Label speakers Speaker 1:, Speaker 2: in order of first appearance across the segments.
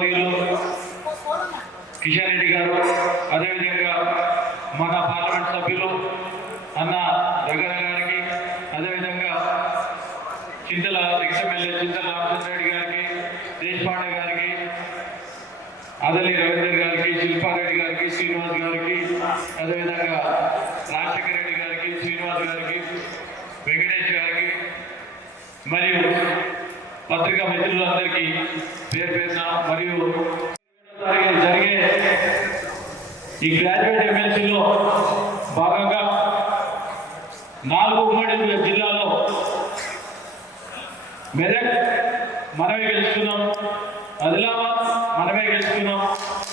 Speaker 1: మంత్రివర్యులు కిషన్ రెడ్డి గారు అదేవిధంగా మన పార్లమెంట్ సభ్యులు అన్న రగర గారికి అదేవిధంగా చింతల ఎక్స్ఎమ్మెల్యే చింతల రామచంద్ర రెడ్డి గారికి దేశపాండే గారికి అదలి రవీందర్ గారికి శిల్పారెడ్డి గారికి శ్రీనివాస్ గారికి అదేవిధంగా రాజశేఖర రెడ్డి గారికి శ్రీనివాస్ గారికి వెంకటేష్ గారికి మరియు పత్రికా మిత్రులందరికీ పేరు పేరున మరియు జరిగే ఈ గ్రాడ్యుయేట్ ఎమ్మెల్సీలో భాగంగా నాలుగు ఉమ్మడి జిల్లాలో మెదక్ మనమే గెలుచుకున్నాం ఆదిలాబాద్ మనమే గెలుచుకున్నాం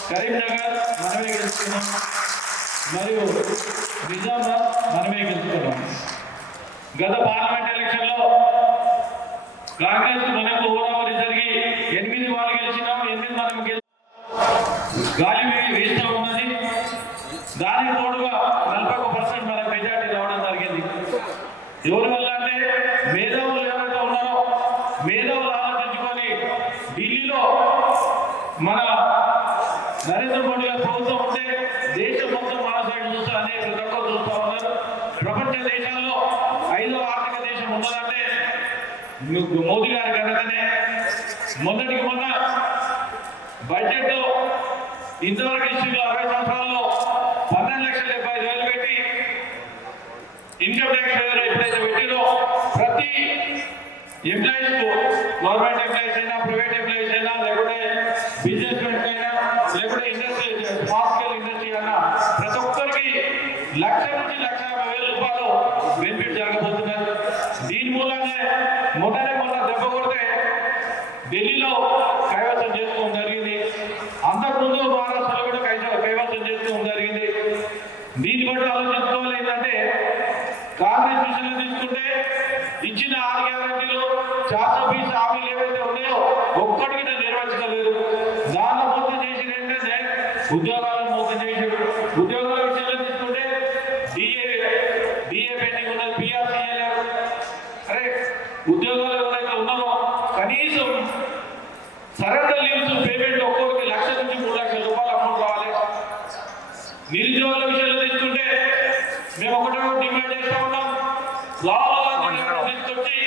Speaker 1: కరీంనగర్ మనమే గెలుచుకున్నాం మరియు నిజామాబాద్ మనమే గెలుచుకున్నాం. గత పార్లమెంట్ ఎలక్షన్లో కాంగ్రెస్ మనకు ఓరావరి జరిగి ఎనిమిది వాళ్ళు గెలిచినాం ఎనిమిది మనం గాలి వేస్తూ ఉన్నది. దానికి తోడుగా నలభై ఒక పర్సెంట్ మనకు మెజార్టీ రావడం జరిగింది. ఎవరి వల్ల అంటే మేధావులు ఎవరైతే ఉన్నారో మేధావులు ఆలోచించుకొని ఢిల్లీలో మన నరేంద్ర మోడీ గారి ప్రభుత్వం ఉంటే దేశం మొత్తం మోదీ గారి ఘనతనే. మొదటికి మొన్న బడ్జెట్ ఇంతవరకు ఇష్యూలో అరవై సంవత్సరాల్లో పన్నెండు లక్షల డెబ్బై ఐదు వేలు పెట్టి ఇన్కమ్ ట్యాక్స్ ఫేవర్ ఎప్పుడైతే పెట్టిరో ప్రతి ఎంప్లాయీస్కు గవర్నమెంట్ ఎంప్లాయీస్ అయినా ప్రైవేట్ ఎంప్లాయీస్ అయినా లేకుంటే బిజినెస్ మెన్ అయినా లేకుంటే ఇండస్ట్రీ స్మాల్ స్కేల్ ఇండస్ట్రీ అయినా ప్రతి ఒక్కరికి లక్ష నుంచి లక్ష యాభై వేల రూపాయలు బెనిఫిట్ జరగబోతున్నారు దీని మూలంగా మొన్ననే మొన్న దెబ్బ కొడితే ఢిల్లీలో కైవసం చేసుకోవడం జరిగింది అంతకుముందు మహారాష్ట్రలో కూడా కైవ- కైవసం చేసుకోవడం జరిగింది దీన్ని బట్టి ఆలోచించుకోవాలి ఏంటంటే కాంగ్రెస్ విషయంలో తీసుకుంటే ఇచ్చిన ఆరు గ్యారంటీలు హామీలు ఏవైతే ఉన్నాయో ఒక్కటి నేను నెరవేర్చలేదు. దానిలో మోసం చేసి ఏంటంటే ఉద్యోగాలను మోసం చేసాడు ఉద్యోగాల విషయంలో తీసుకుంటే డిఏ డిఏ పెండింగ్ ఉన్నది పిఆర్సీ అరే ఉద్యోగాలు ఎవరైతే ఉన్నారో కనీసం సరెండర్ లీవ్స్ పేమెంట్ ఒక్కొక్కరికి లక్ష నుంచి మూడు లక్షల రూపాయలు అమౌంట్ కావాలి. నిరుద్యోగుల విషయంలో తీసుకుంటే మేము ఒకటే డిమాండ్ చేస్తా ఉన్నాం రాహుల్ గాంధీ గారు తీసుకొచ్చి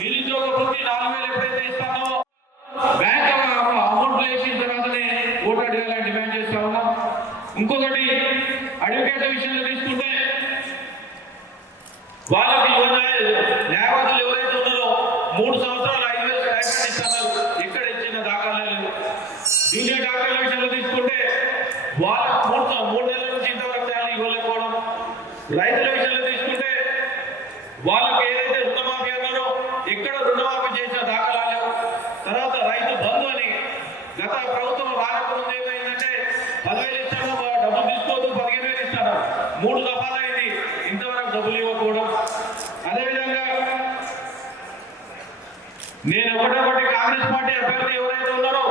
Speaker 1: నిరుద్యోగ వృత్తి నాలుగు వేలు ఎప్పుడైతే ఇస్తామో బ్యాంక్ అమౌంట్ వేసిన తర్వాతనే ఓటు అడగాలని డిమాండ్ చేస్తా ఉన్నాం. ఇంకొకటి విషయంలో తీసుకుంటే వాళ్ళకి యువ న్యాయవాదులు ఎవరైతే ఉన్నారో మూడు సంవత్సరాలు ఐదు వేలు స్టైపెండ్ ఇస్తున్నారు. ఎక్కడ ఇచ్చిన దాఖలా లేదు జూనియర్ డాక్టర్ల విషయంలో తీసుకుంటే వాళ్ళ మూడు మూడు నెలల నుంచి ఇంతవరకు శాలరీ ఇవ్వలేకపోవడం. రైతుల విషయంలో తీసుకుంటే వాళ్ళకి ఏదైతే రుణమాఫీ అన్నారో ఎక్కడ రుణమాఫీ చేసిన దాఖలా లేవు తర్వాత రైతు బంధు అని గత ప్రభుత్వం రాకముందు ఏమైందంటే పదివేలు ఇస్తాను డబ్బులు తీసుకోవద్దు పదిహేను వేలు ఇస్తాను మూడు దఫాలు అయింది. ఇంతవరకు డబ్బులు ఇవ్వకపోవడం అదేవిధంగా నేను ఒకటొకటి కాంగ్రెస్ పార్టీ అభ్యర్థి ఎవరైతే ఉన్నారో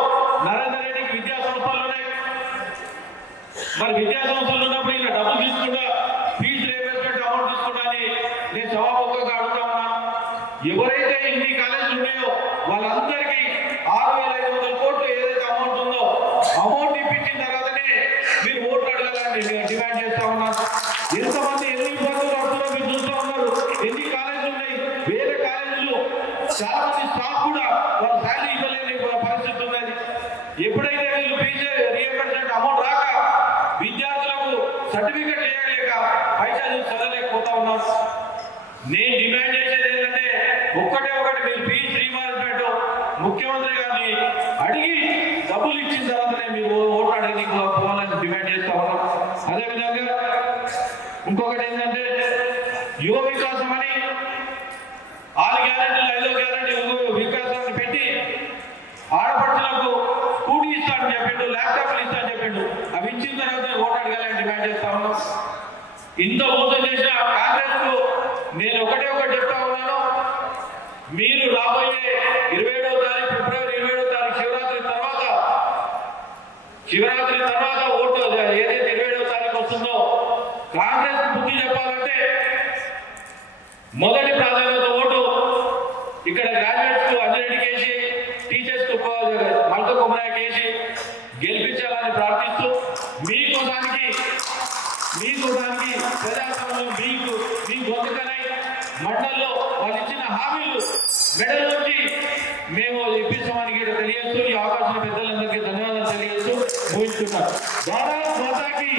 Speaker 1: నరేంద్ర రెడ్డికి విద్యా సంస్థలు ఉన్నాయి. మరి విద్యా సంస్థలు ఉన్నప్పుడు ఇలా డబ్బులు తీసుకుంటా ఫీజు రేపేసినట్టు అమౌంట్ తీసుకుంటా అని నేను సభాముఖంగా అడుగుతా ఉన్నా ఎవరైతే ఇన్ని కాలేజీలు ఉన్నాయో వాళ్ళందరికీ ఆరు వేల ఐదు వందల కోట్లు ఏదైతే అమౌంట్ ఉందో అమౌంట్ ఇప్పించిన తర్వాతనే మీరు ఓట్లు అడగాలని నేను డిమాండ్ చేస్తా ఉన్నాను ఎంతమంది ఎన్ని ఇబ్బందులు పడుతున్నారో మీరు చూస్తూ ఉన్నారు. ఎన్ని కాలేజీలు ఉన్నాయి? వేరే కాలేజీలు. చాలా మంది స్టాఫ్ కూడా వాళ్ళ శాలరీ ఇవ్వలేని పరిస్థితి ఉన్నది. ఎప్పుడైతే వీళ్ళు పీజే రీఎంబర్స్మెంట్ అమౌంట్ రాక విద్యార్థులకు సర్టిఫికెట్ లేక పైసలు చదవలేకపోతా ఉన్నారు. నేను డిమాండ్ చేసేది ఏంటంటే ఒక్కటే ఒకటి మీరు డబ్బులు తర్వాతనే మీరు ఓట్లు అడిగి పోవాలని డిమాండ్ చేస్తా ఉన్నాం. అదేవిధంగా ఇంకొకటి ఏంటంటే యువ వికాసం అని ఆరు గ్యారెంటీలు ఐదో గ్యారెంటీ వికాసాన్ని పెట్టి ఆడపడుచులకు స్కూటీ ఇస్తానని చెప్పిండు ల్యాప్టాప్లు ఇస్తానని చెప్పిండు. అవి ఇచ్చిన తర్వాత ఓటు అడగాలని డిమాండ్ చేస్తా ఉన్నాం. ఇంత మోసం చేసిన కాంగ్రెస్ నేను ఒకటే ఒకటి చెప్తా ఉన్నాను. మీరు రాబోయే ఇరవై ఏడవ తారీఖు ఫిబ్రవరి ఇరవై ఏడవ తారీఖు శివరాత్రి తర్వాత శివరాత్రి తర్వాత ఓటు ఏదైతే ఇరవై ఏడవ తారీఖు వస్తుందో కాంగ్రెస్ బుద్ధి చెప్పాలంటే మొదటి ప్రాధాన్యత ఓటు ఇక్కడ గ్రాడ్యుయేట్స్కు కేసి టీచర్స్కు మడత కుమరా వేసి గెలిపించాలని ప్రార్థిస్తూ మీకోసానికి మీకోసానికి ప్రజాస్వామ్యంలో మీకు మీ గొంతుకనై మండల్లో వాళ్ళు ఇచ్చిన హామీలు మెడల్ చేస్తున్నారు. భారత్ మాతాకి